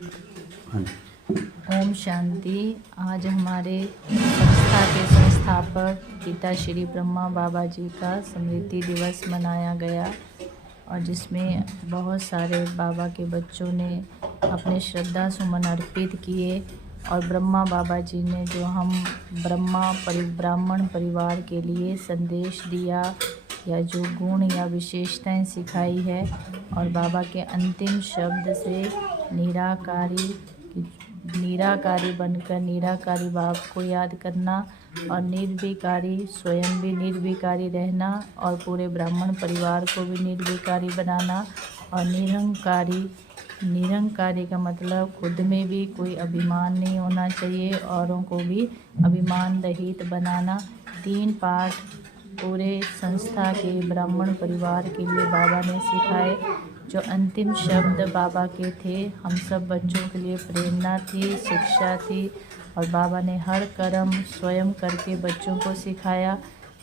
हाँ। ओम शांति। आज हमारे संस्था के संस्थापक पिता श्री ब्रह्मा बाबा जी का स्मृति दिवस मनाया गया और जिसमें बहुत सारे बाबा के बच्चों ने अपने श्रद्धा सुमन अर्पित किए और ब्रह्मा बाबा जी ने जो हम ब्राह्मण परिवार के लिए संदेश दिया या जो गुण या विशेषताएं सिखाई है और बाबा के अंतिम शब्द से निराकारी बनकर निराकारी बाप को याद करना और निर्विकारी स्वयं भी निर्विकारी रहना और पूरे ब्राह्मण परिवार को भी निर्विकारी बनाना और निरंकारी का मतलब खुद में भी कोई अभिमान नहीं होना चाहिए, औरों को भी अभिमान रहित बनाना। 3 पाठ पूरे संस्था के ब्राह्मण परिवार के लिए बाबा ने सिखाए। जो अंतिम शब्द बाबा के थे हम सब बच्चों के लिए प्रेरणा थी, शिक्षा थी और बाबा ने हर कर्म स्वयं करके बच्चों को सिखाया,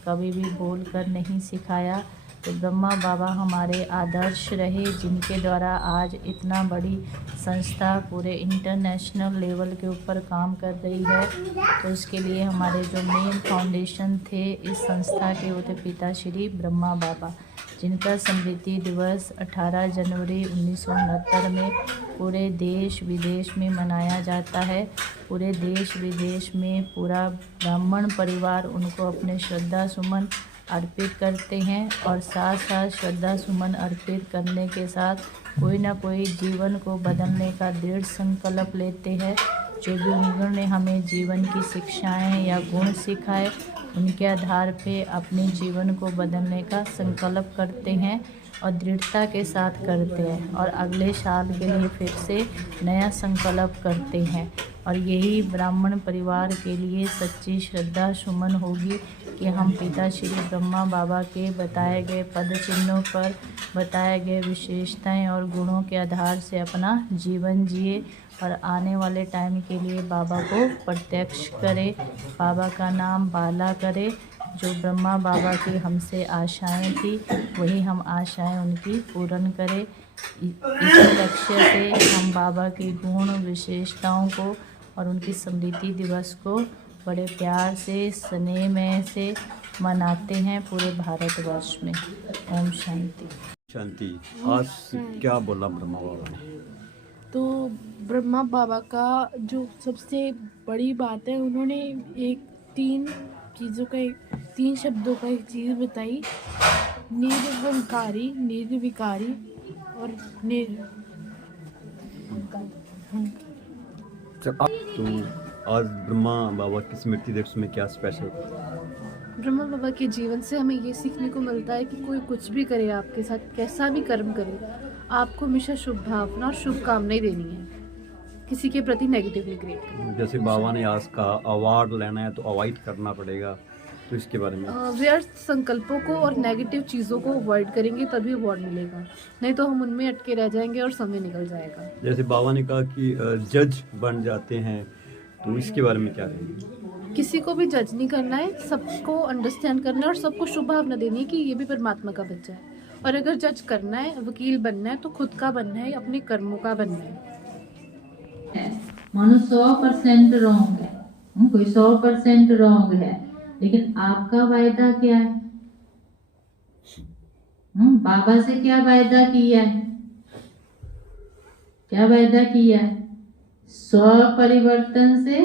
कभी भी बोल कर नहीं सिखाया। तो ब्रह्मा बाबा हमारे आदर्श रहे जिनके द्वारा आज इतना बड़ी संस्था पूरे इंटरनेशनल लेवल के ऊपर काम कर रही है। तो उसके लिए हमारे जो मेन फाउंडेशन थे इस संस्था के वो थे पिता श्री ब्रह्मा बाबा, जिनका स्मृति दिवस 18 जनवरी 1969 में पूरे देश विदेश में मनाया जाता है। पूरे देश विदेश में पूरा ब्राह्मण परिवार उनको अपने श्रद्धा सुमन अर्पित करते हैं और साथ साथ श्रद्धा सुमन अर्पित करने के साथ कोई ना कोई जीवन को बदलने का दृढ़ संकल्प लेते हैं। जो भी उन्होंने हमें जीवन की शिक्षाएं या गुण सिखाए उनके आधार पे अपने जीवन को बदलने का संकल्प करते हैं और दृढ़ता के साथ करते हैं और अगले साल के लिए फिर से नया संकल्प करते हैं। और यही ब्राह्मण परिवार के लिए सच्ची श्रद्धा सुमन होगी कि हम पिता श्री ब्रह्मा बाबा के बताए गए पद चिन्हों पर बताए गए विशेषताएं और गुणों के आधार से अपना जीवन जिए और आने वाले टाइम के लिए बाबा को प्रत्यक्ष करें, बाबा का नाम बाला करें। जो ब्रह्मा बाबा की हमसे आशाएं थी वही हम आशाएं उनकी पूर्ण करें। इसी लक्ष्य से हम बाबा के गुण विशेषताओं को और उनकी स्मृति दिवस को बड़े प्यार से स्नेह से मनाते हैं पूरे भारतवर्ष में। ओम शांति। शांति। आज क्या बोला ब्रह्मा बाबा ने? तो ब्रह्मा बाबा का जो सबसे बड़ी बात है, उन्होंने 3 शब्दों का एक चीज़ बताई, निरहंकारी, निर्विकारी और तो आज ब्रह्मा बाबा की स्मृति दिवस में क्या स्पेशल? ब्रह्मा बाबा के जीवन से हमें ये सीखने को मिलता है कि कोई कुछ भी करे आपके साथ, कैसा भी कर्म करे, आपको हमेशा शुभ भावना और शुभकामनाएं देनी है, किसी के प्रति नेगेटिवली क्रिएट। जैसे बाबा ने आज का अवार्ड लेना है तो अवॉइड करना पड़ेगा, तो इसके बारे में? व्यर्थ संकल्पों को और नेगेटिव चीज़ों को अवॉइड करेंगे तभी अवार्ड मिलेगा, नहीं तो हम उनमें अटके रह जाएंगे और समय निकल जाएगा। जैसे बाबा ने कहा कि जज बन जाते हैं, तो इसके बारे में क्या कहेंगे? किसी को भी जज नहीं करना है, सबको अंडरस्टैंड करना है और सबको शुभ भावना देनी है कि ये भी परमात्मा का बच्चा है। और अगर जज करना है, वकील बनना है, तो खुद का बनना है, अपने कर्मों का बनना है। मानो 100% रॉन्ग है, कोई 100% रॉन्ग है, लेकिन आपका वायदा क्या है? बाबा से क्या वायदा किया है? क्या वायदा किया है? स्व परिवर्तन से,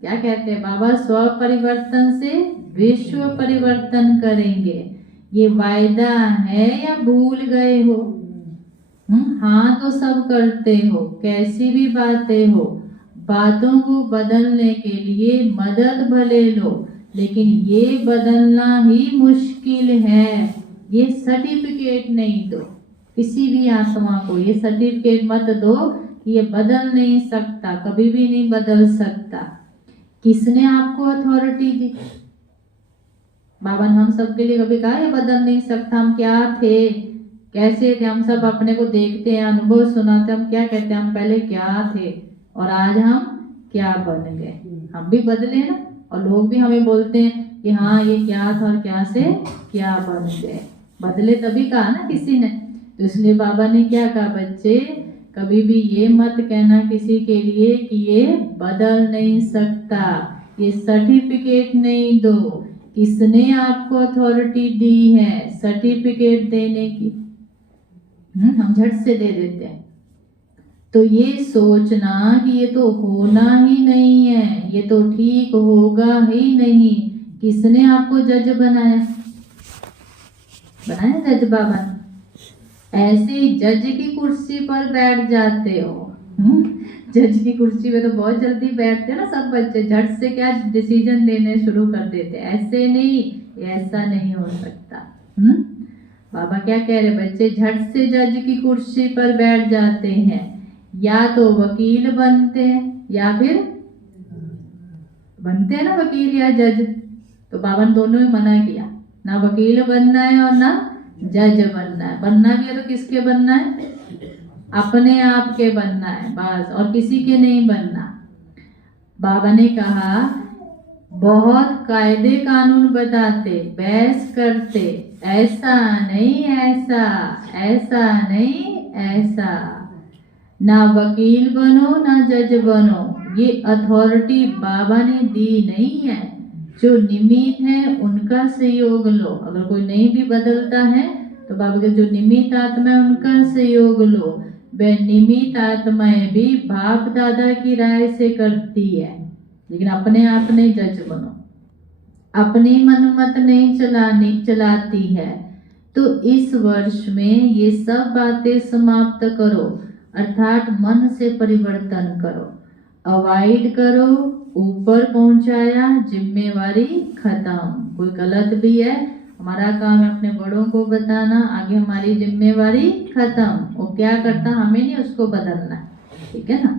क्या कहते हैं बाबा? स्व परिवर्तन से विश्व परिवर्तन करेंगे। ये वायदा है या भूल गए हो? हाँ तो सब करते हो, कैसी भी बातें हो, बातों को बदलने के लिए मदद भले लो, लेकिन ये बदलना ही मुश्किल है। ये सर्टिफिकेट नहीं दो किसी भी आत्मा को, ये सर्टिफिकेट मत दो कि ये बदल नहीं सकता, कभी भी नहीं बदल सकता। किसने आपको अथॉरिटी दी? बाबा ने हम सब के लिए कभी कहा ये बदल नहीं सकता? हम क्या थे, कैसे थे? हम सब अपने को देखते हैं, अनुभव सुनाते, हम क्या कहते हैं? हम पहले क्या थे और आज हम क्या बन गए? हम भी बदले ना, और लोग भी हमें बोलते हैं कि हाँ ये क्या था और क्या से क्या बन गए। बदले तभी कहा ना किसी ने। तो इसलिए बाबा ने क्या कहा? बच्चे कभी भी ये मत कहना किसी के लिए कि ये बदल नहीं सकता, ये सर्टिफिकेट नहीं दो। किसने आपको अथॉरिटी दी है सर्टिफिकेट देने की? हम झट से दे देते हैं। तो ये सोचना कि ये तो होना ही नहीं है, ये तो ठीक होगा ही नहीं, किसने आपको जज बनाया? बनाया जज बाबा ने। ऐसे ही जज की कुर्सी पर बैठ जाते हो। जज की कुर्सी पे तो बहुत जल्दी बैठते हैं ना सब बच्चे, झट से क्या डिसीजन देने शुरू कर देते। ऐसे नहीं, ऐसा नहीं हो सकता। बाबा क्या कह रहे, बच्चे झट से जज की कुर्सी पर बैठ जाते हैं, या तो वकील बनते हैं या फिर बनते हैं ना वकील या जज। तो बाबा ने दोनों ही मना किया, ना वकील बनना है और ना जज बनना है। बनना भी है तो किसके बनना है? अपने आप के बनना है बस, और किसी के नहीं बनना। बाबा ने कहा बहुत कायदे कानून बताते, बहस करते, ऐसा नहीं ऐसा, ऐसा नहीं ऐसा। ना वकील बनो ना जज बनो, ये अथॉरिटी बाबा ने दी नहीं है। जो निमित्त है उनका सहयोग लो। अगर कोई नहीं भी बदलता है तो बाबा के जो निमित्त आत्मा है उनका सहयोग लो। वह निमित्त आत्माएं भी बाप दादा की राय से करती है, लेकिन अपने आप नहीं जज बनो, अपनी मनमत नहीं चलाती है। तो इस वर्ष में ये सब बातें समाप्त करो, अर्थात मन से परिवर्तन करो, अवॉइड करो, ऊपर पहुंचाया, जिम्मेवारी खत्म। कोई गलत भी है, हमारा काम है अपने बड़ों को बताना, आगे हमारी जिम्मेवारी खत्म। वो क्या करता हमें नहीं उसको बदलना, ठीक है ना।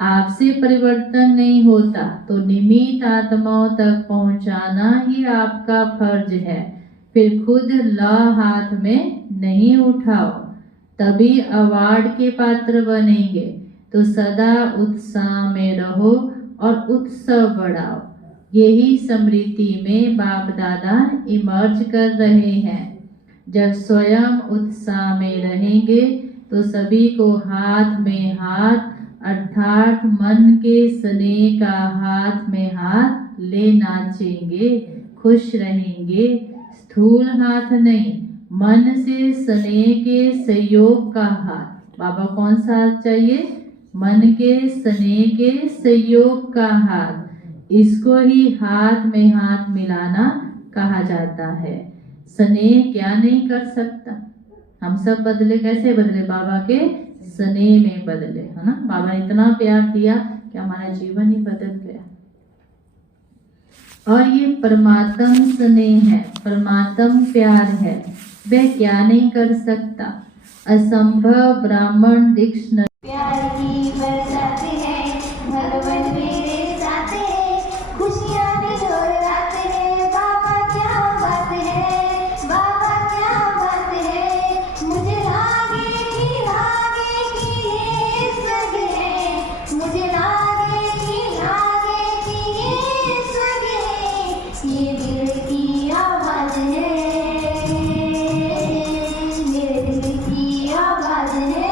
आपसे परिवर्तन नहीं होता तो निमित्त आत्माओं तक पहुंचाना ही आपका फर्ज है। फिर खुद लॉ हाथ में नहीं उठाओ, तभी अवार्ड के पात्र बनेंगे। तो सदा उत्साह में रहो और उत्सव बढ़ाओ। यही स्मृति में बाप दादा इमर्ज कर रहे हैं। जब स्वयं उत्साह में रहेंगे तो सभी को हाथ में हाथ, अर्थात मन के स्नेह का हाथ में हाथ ले नाचेंगे, खुश रहेंगे। स्थूल हाथ नहीं, मन से स्नेह के सहयोग का हाथ। बाबा कौन सा हाथ चाहिए? मन के स्नेह के सहयोग का हाथ। इसको ही हाथ में हाथ मिलाना कहा जाता है। स्नेह क्या नहीं कर सकता? हम सब बदले, कैसे बदले? बाबा के स्नेह में बदले, है ना। बाबा ने इतना प्यार दिया कि हमारा जीवन ही बदल गया। और ये परमात्म स्नेह है, परमात्म प्यार है, वह क्या नहीं कर सकता? असंभव ब्राह्मण डिक्शनरी। प्यार की बरसाते हैं, भगवान मेरे साथ है, खुशियाँ बिछोड़ लाते हैं। बाबा क्या बात है, बाबा क्या बात है। मुझे लागे कि ये स्वर्ग है, मुझे लागे कि ये स्वर्ग है। ये दिल की आवाज है, मेरे दिल की आवाज है।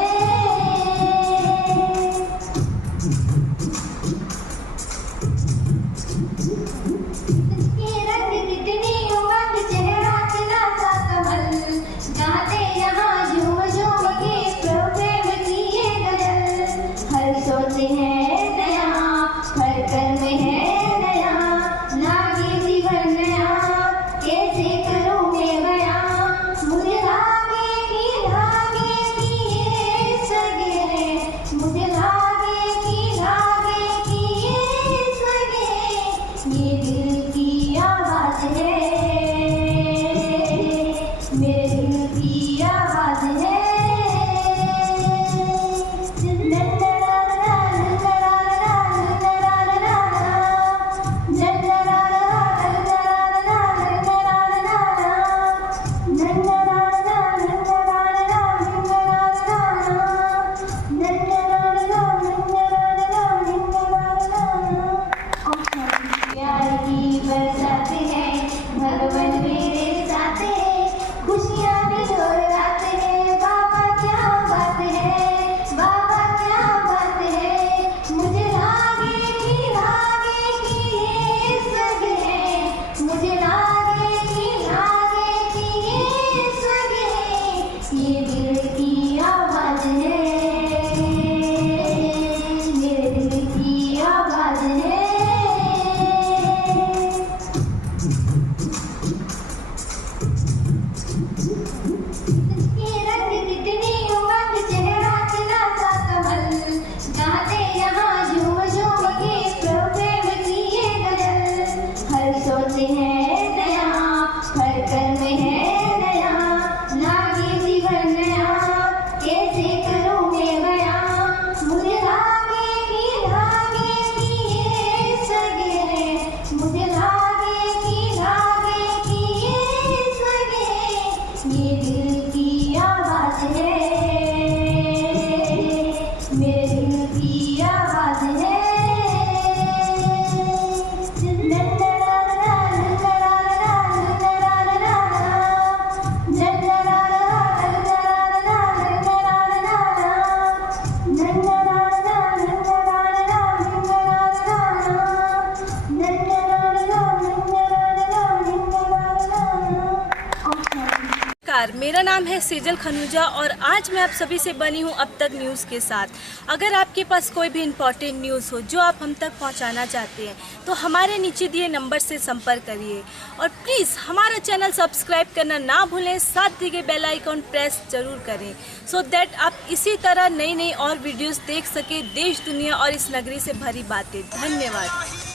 नमस्कार, मेरा नाम है सेजल खनूजा और आज मैं आप सभी से बनी हूं अब तक न्यूज़ के साथ। अगर आपके पास कोई भी इम्पॉर्टेंट न्यूज़ हो जो आप हम तक पहुंचाना चाहते हैं तो हमारे नीचे दिए नंबर से संपर्क करिए और प्लीज़ हमारा चैनल सब्सक्राइब करना ना भूलें, साथ दिए गए बेल आइकॉन प्रेस जरूर करें सो दैट आप इसी तरह नई नई और वीडियोज़ देख सकें, देश दुनिया और इस नगरी से भरी बातें। धन्यवाद।